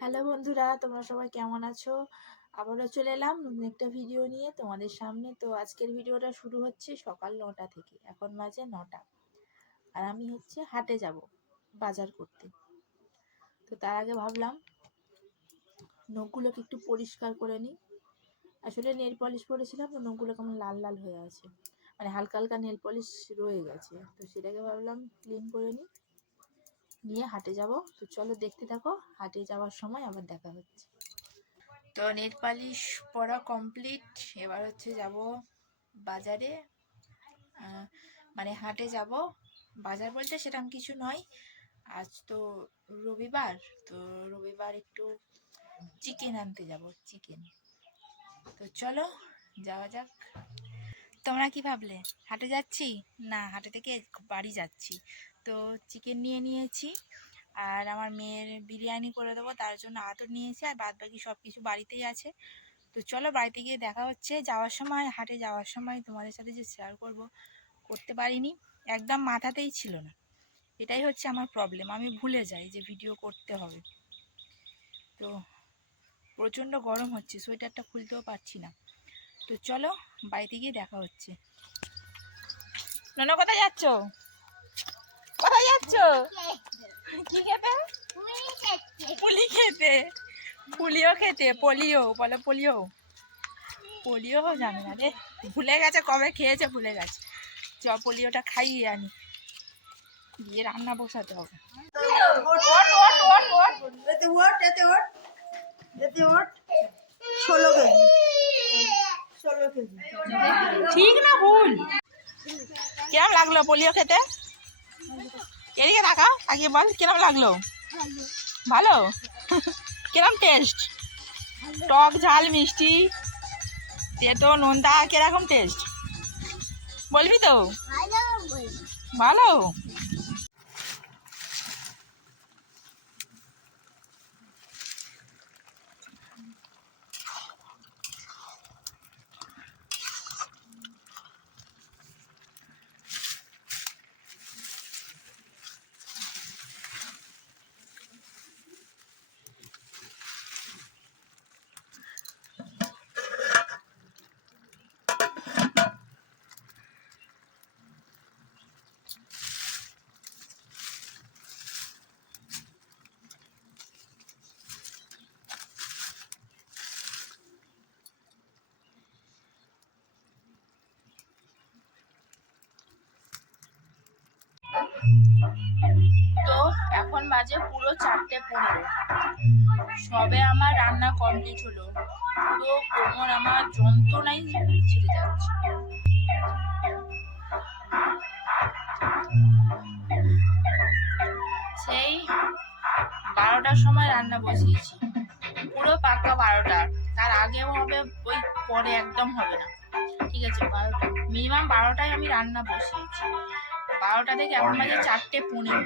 Hello বন্ধুরা, তোমরা সবাই কেমন আছো? আবারও চলে এলাম নতুন একটা ভিডিও নিয়ে তোমাদের সামনে। তো আজকের ভিডিওটা শুরু হচ্ছে সকাল 9টা থেকে। এখন বাজে 9টা, আর আমি হাটে যাব বাজার করতে। তো তার আগে ভাবলাম নখগুলোকে একটু পরিষ্কার করে নিই। আসলে নেল পলিশ পরেছিলাম, তো নখগুলো কেমন লাল লাল হয়ে আছে, মানে হালকা হালকা নেল পলিশ রয়ে গেছে। তো সেটাকে ভাবলাম ক্লিন করে নিয়ে হাটে যাব। তো চলো দেখতে থাকো, হাটে যাওয়ার সময় আবার দেখা হচ্ছে। তো নেল পালিশ পরা কমপ্লিট। এবার যাব বাজারে, মানে হাটে যাব। বাজার বলতে সেরকম কিছু নয়, আজ তো রবিবার। তো রবিবার একটু চিকেন আনতে যাব, চিকেন। তো চলো যাওয়া যাক। তোমরা কি ভাবলে হাটে যাচ্ছি? না, হাটে থেকে বাড়ি যাচ্ছি। তো চিকেন নিয়ে নিয়েছি, আর আমার মেয়ের বিরিয়ানি করে দেবো, তার জন্য আতর নিয়েছি, আর বাদ বাকি সব কিছু বাড়িতেই আছে। তো চলো বাড়িতে গিয়ে দেখা হচ্ছে। যাওয়ার সময়, হাটে যাওয়ার সময় তোমাদের সাথে যে শেয়ার করতে পারিনি, একদম মাথাতেই ছিল না। এটাই হচ্ছে আমার প্রবলেম, আমি ভুলে যাই যে ভিডিও করতে হবে। তো প্রচণ্ড গরম হচ্ছে, সোয়েটারটা খুলতেও পারছি না। তো চলো বাড়িতে গিয়ে দেখা হচ্ছে। ননা কোথায় যাচ্ছ? কোথায় যাচ্ছ? কি খেতে? পুলি খেতে। পুলিও খেতে, পোলিও বলো, পোলিও। পোলিও জানে না রে, ভুলে গেছে, কবে খেয়েছে ভুলে গেছে। চ পোলিওটা খাইয়ে আনি, দিয়ে রান্না বসাতে হবে। ঠিক না ভুল? কিরম লাগলো পোলিও খেতে? এদিকে দেখা, আগে বল কিরম লাগলো? ভালো? কিরম টেস্ট? টক ঝাল মিষ্টি তেতো নোনতা কিরকম টেস্ট বলবি তো? ভালো। তো এখন বাজে পুরো 4:15, সবে আমার রান্না কমপ্লিট হলো। পুরো কোমর আমার যন্ত্রণাই ছিঁড়ে যাচ্ছে। সেই 12টার সময় রান্না বসিয়েছি, পুরো পাক্কা 12টা। তার আগেও হবে, ওই পরে একদম হবে না, ঠিক আছে? 12টা মিনিমাম, 12টায় আমি রান্না বসিয়েছি। 12টা থেকে এখন বাজে 4:15।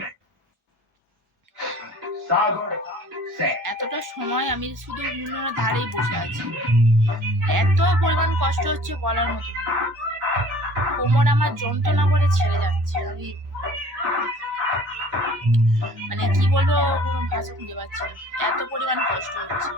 এতটা সময় আমি শুধু উনুনের ধারেই বসে আছি। এত পরিমাণ কষ্ট হচ্ছে বলার মতো, কোমর আমার যন্ত্রণা করে ছেড়ে যাচ্ছে। আমি মানে কি বলবো, কোনো ভাষা খুঁজে পাচ্ছি না, এত পরিমাণ কষ্ট হচ্ছে।